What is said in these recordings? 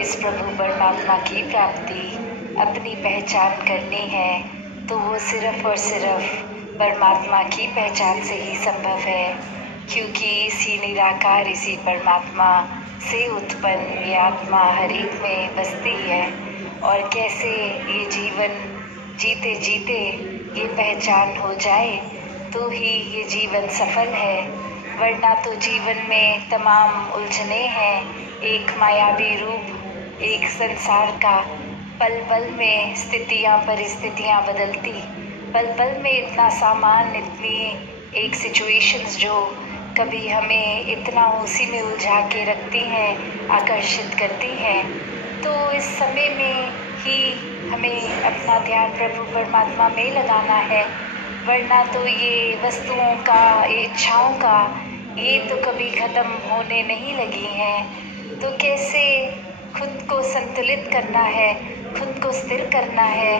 इस प्रभु परमात्मा की प्राप्ति अपनी पहचान करनी है तो वो सिर्फ और सिर्फ परमात्मा की पहचान से ही संभव है, क्योंकि इसी निराकार, इसी परमात्मा से उत्पन्न ये आत्मा हर एक में बसती है। और कैसे ये जीवन जीते जीते ये पहचान हो जाए तो ही ये जीवन सफल है, वरना तो जीवन में तमाम उलझने हैं। एक मायावी रूप, एक संसार का पल पल में स्थितियाँ परिस्थितियाँ बदलती, पल पल में इतना सामान, इतनी एक सिचुएशंस जो कभी हमें इतना उसी में उलझा के रखती हैं, आकर्षित करती हैं। तो इस समय में ही हमें अपना ध्यान प्रभु परमात्मा में लगाना है, वरना तो ये वस्तुओं का, इच्छाओं का, ये तो कभी ख़त्म होने नहीं लगी हैं। तो कैसे खुद को संतुलित करना है, खुद को स्थिर करना है,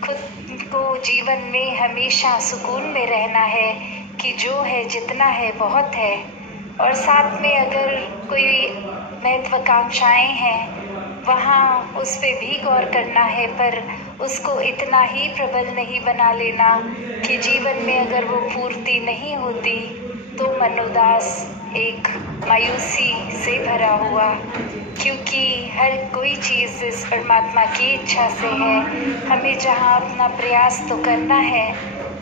खुद को जीवन में हमेशा सुकून में रहना है कि जो है जितना है बहुत है। और साथ में अगर कोई महत्वाकांक्षाएं हैं वहाँ उस पे भी गौर करना है, पर उसको इतना ही प्रबल नहीं बना लेना कि जीवन में अगर वो पूर्ति नहीं होती तो मन उदास, एक मायूसी से भरा हुआ, क्योंकि हर कोई चीज़ इस परमात्मा की इच्छा से है। हमें जहाँ अपना प्रयास तो करना है,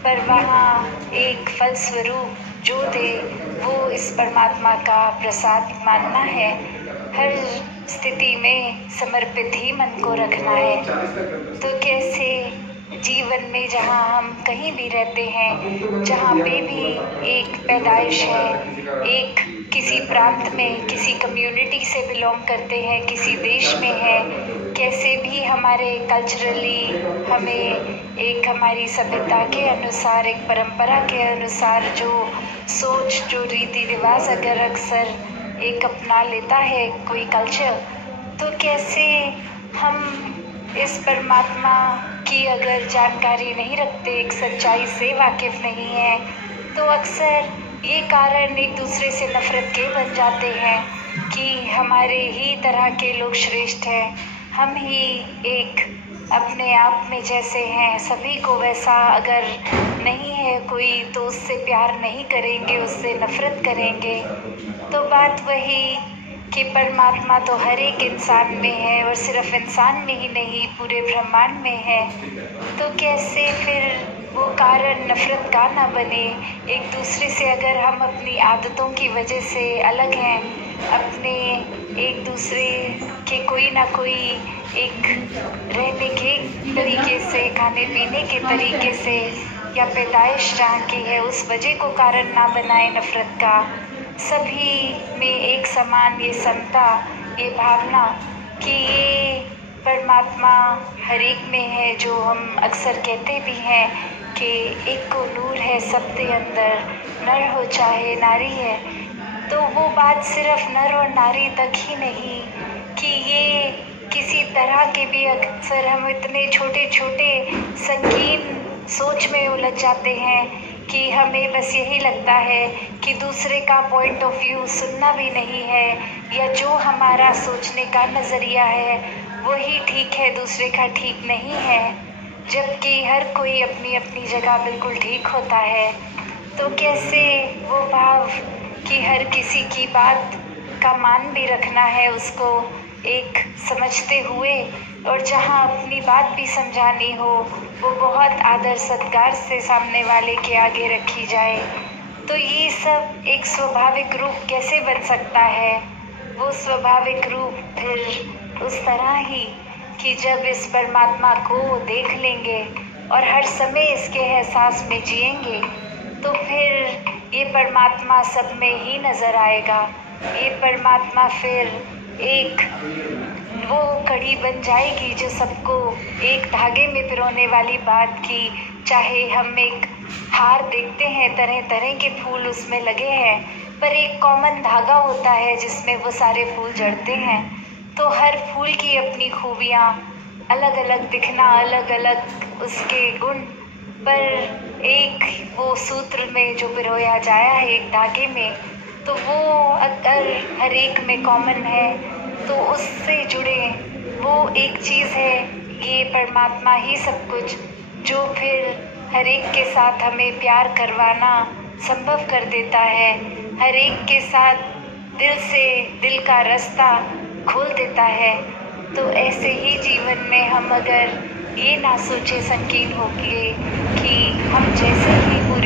पर वहाँ एक फलस्वरूप जो दे वो इस परमात्मा का प्रसाद मानना है। हर स्थिति में समर्पित ही मन को रखना है। तो कैसे जीवन में जहाँ हम कहीं भी रहते हैं, जहाँ पे भी एक पैदाइश है, एक किसी प्रांत में, किसी कम्युनिटी से बिलोंग करते हैं, किसी देश में है, कैसे भी हमारे कल्चरली हमें एक हमारी सभ्यता के अनुसार, एक परंपरा के अनुसार जो सोच, जो रीति रिवाज अगर अक्सर एक अपना लेता है कोई कल्चर, तो कैसे हम इस परमात्मा की अगर जानकारी नहीं रखते, एक सच्चाई से वाकिफ़ नहीं है, तो अक्सर ये कारण एक दूसरे से नफ़रत के बन जाते हैं कि हमारे ही तरह के लोग श्रेष्ठ हैं, हम ही एक अपने आप में जैसे हैं, सभी को वैसा अगर नहीं है कोई तो उससे प्यार नहीं करेंगे, उससे नफ़रत करेंगे। तो बात वही कि परमात्मा तो हर एक इंसान में है, और सिर्फ इंसान में ही नहीं पूरे ब्रह्मांड में है। तो कैसे फिर वो कारण नफ़रत का ना बने। एक दूसरे से अगर हम अपनी आदतों की वजह से अलग हैं, अपने एक दूसरे के कोई ना कोई एक रहने के तरीके से, खाने पीने के तरीके से, या पैदाइश जहाँ की है उस वजह को कारण ना बनाए नफ़रत का। सभी में एक समान ये समता, ये भावना कि ये परमात्मा हर एक में है, जो हम अक्सर कहते भी हैं कि एक को नूर है सबके अंदर, नर हो चाहे नारी है। तो वो बात सिर्फ नर और नारी तक ही नहीं कि ये किसी तरह के भी अक्सर हम इतने छोटे छोटे संकीर्ण सोच में उलझ जाते हैं कि हमें बस यही लगता है कि दूसरे का पॉइंट ऑफ व्यू सुनना भी नहीं है, या जो हमारा सोचने का नज़रिया है वही ठीक है, दूसरे का ठीक नहीं है, जबकि हर कोई अपनी अपनी जगह बिल्कुल ठीक होता है। तो कैसे वो भाव कि हर किसी की बात का मान भी रखना है, उसको एक समझते हुए, और जहाँ अपनी बात भी समझानी हो वो बहुत आदर सत्कार से सामने वाले के आगे रखी जाए। तो ये सब एक स्वाभाविक रूप कैसे बन सकता है? वो स्वाभाविक रूप फिर उस तरह ही कि जब इस परमात्मा को देख लेंगे और हर समय इसके एहसास में जिएंगे, तो फिर ये परमात्मा सब में ही नज़र आएगा। ये परमात्मा फिर एक वो कड़ी बन जाएगी जो सबको एक धागे में पिरोने वाली बात की। चाहे हम एक हार देखते हैं, तरह तरह के फूल उसमें लगे हैं, पर एक कॉमन धागा होता है जिसमें वो सारे फूल जड़ते हैं। तो हर फूल की अपनी खूबियाँ, अलग अलग दिखना, अलग अलग उसके गुण, पर एक वो सूत्र में जो पिरोया जाया है एक धागे में, तो वो अगर हर एक में कॉमन है, तो उससे जुड़े वो एक चीज़ है, ये परमात्मा ही सब कुछ, जो फिर हर एक के साथ हमें प्यार करवाना संभव कर देता है, हर एक के साथ दिल से दिल का रास्ता खोल देता है। तो ऐसे ही जीवन में हम अगर ये ना सोचे संकीर्ण होके कि हम जैसे ही पूरी